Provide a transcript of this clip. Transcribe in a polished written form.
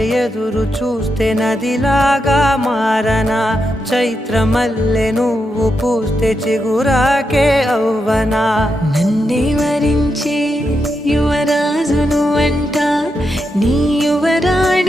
ఎదురు చూస్తే నదిలాగా మారనా, చైత్రమల్లె నువ్వు పూస్తే చిగురాకే అవ్వనా. నన్నే వరించే యువరాజును అంట, నీ యువరాణి